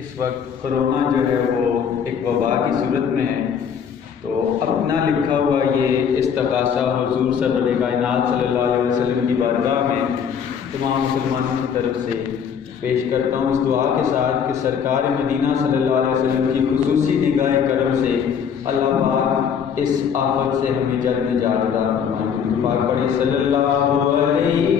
اس وقت کرونا جو ہے وہ ایک وبا کی صورت میں ہے، تو اپنا لکھا ہوا یہ استغاثہ حضور سرور کائنات صلی اللہ علیہ وسلم کی بارگاہ میں تمام مسلمانوں کی طرف سے پیش کرتا ہوں، اس دعا کے ساتھ کہ سرکار مدینہ صلی اللہ علیہ وسلم کی خصوصی نگاہ کرم سے اللہ پاک اس آفت سے ہمیں جلد نجات عطا فرمائے۔ پاک پڑھیں صلی اللہ علیہ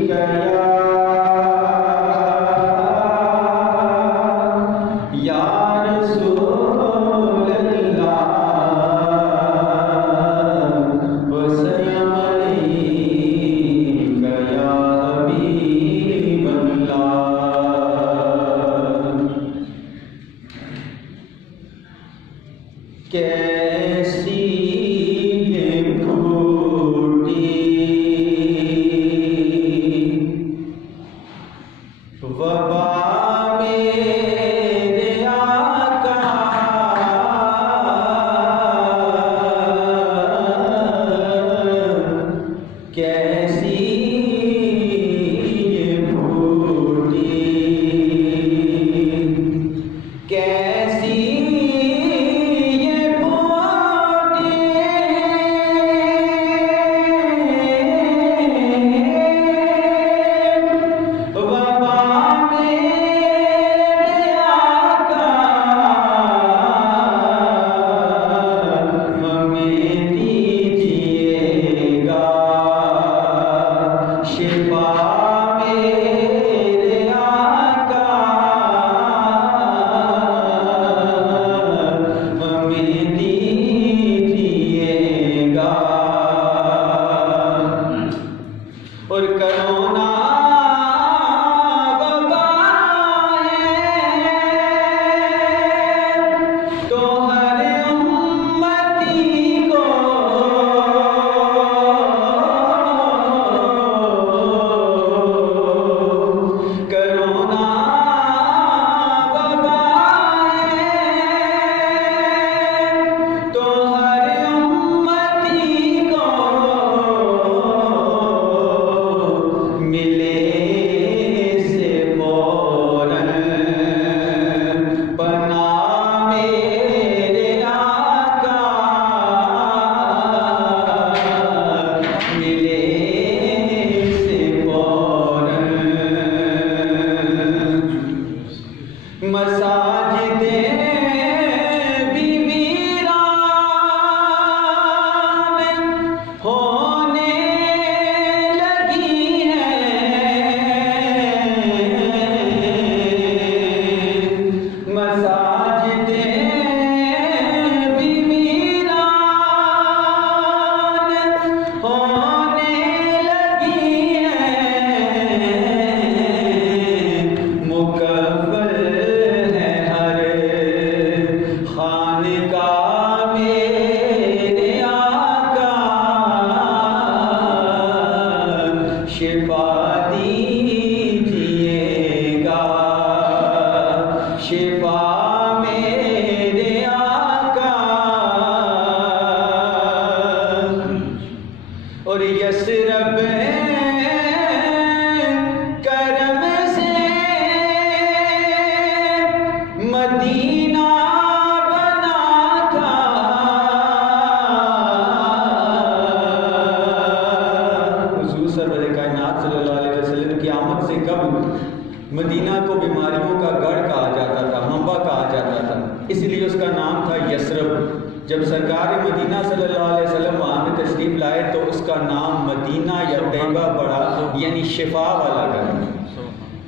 مدینہ کو بیماریوں کا گڑھ کہا جاتا تھا، منبع کہا جاتا تھا، اس لیے اس کا نام تھا یثرب۔ جب سرکار مدینہ صلی اللہ علیہ وسلم وہاں میں تشریف لائے تو اس کا نام مدینہ یا طیبہ پڑا، یعنی شفا والا گھر۔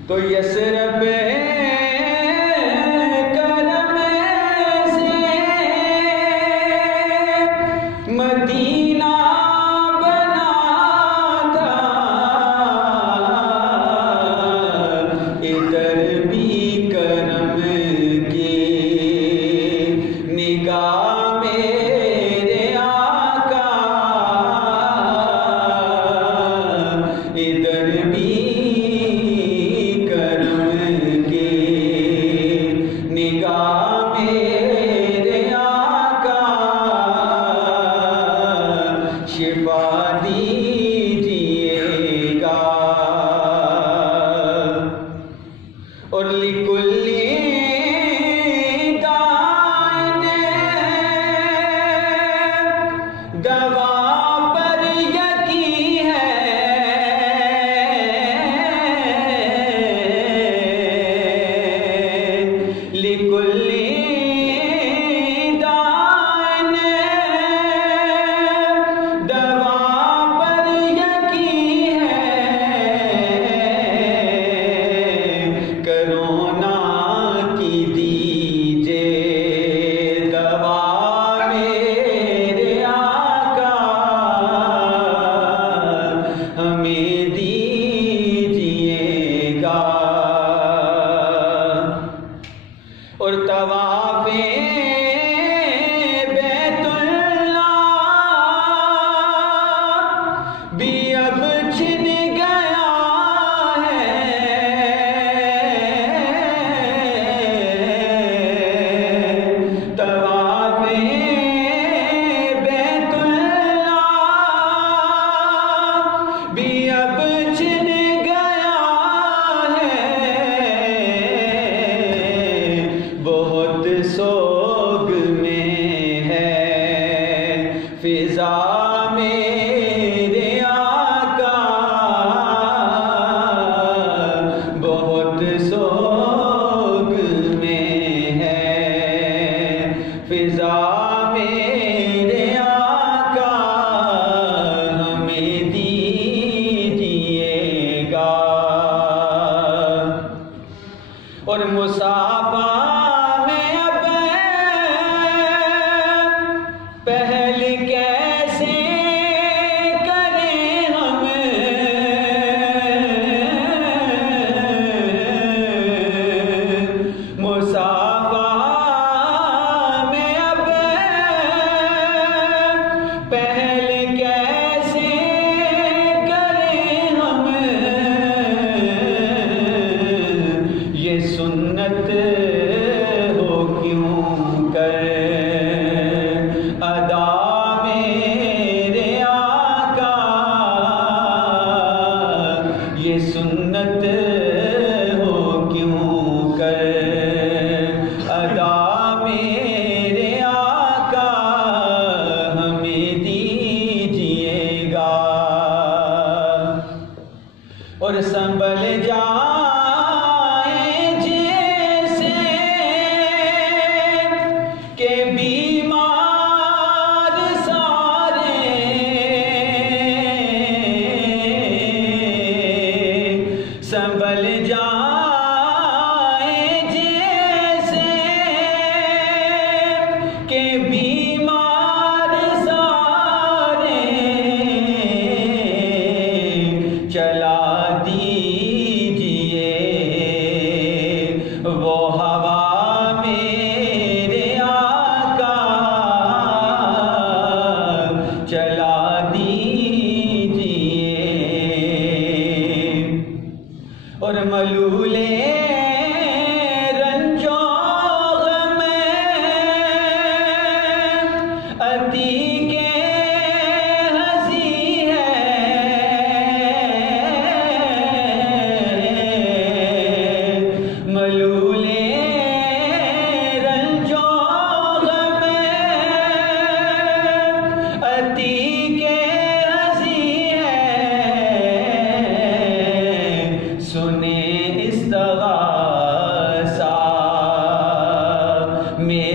تو یثرب کرم سے مدینہ ادھر بھی کرم کے لکل دان دوا پر یقین ہے، کرونا کی دیجے دوا میرے آقا، ہمیں دیجیے گا۔ اور طواف بیت اللہ بھی اب چھن گیا ہے، طواف بیت اللہ بھی اب چھن گیا ہے، بہت سوگ میں ہے فضا میرے آقا، بہت سوگ میں ہے فضا میرے آقا، ہمیں دیجیے گا۔ اور مصافہ میں اب پہل کیسے کریں ہم، مصافہ میں اب پہل کیسے کریں ہم، یہ سنت ہو کیوں کر ادا میرے آقا، یہ سنت ہو کیوں کر ادا میرے آقا، ہمیں دیجیے گا۔ اور سنبھل جائیں جیسے کہ بیمار سارے، سنبھل جائیں جیسے کہ بیمار سارے، چلا دیجیے وہ ہوا میرے آقا، چلا دیجیے۔ اور ملولے رنج و غم عتیق ہنسی ہے، ملولے رنج و غم عتیق ہنسی ہے، سنیں استغاثہ میں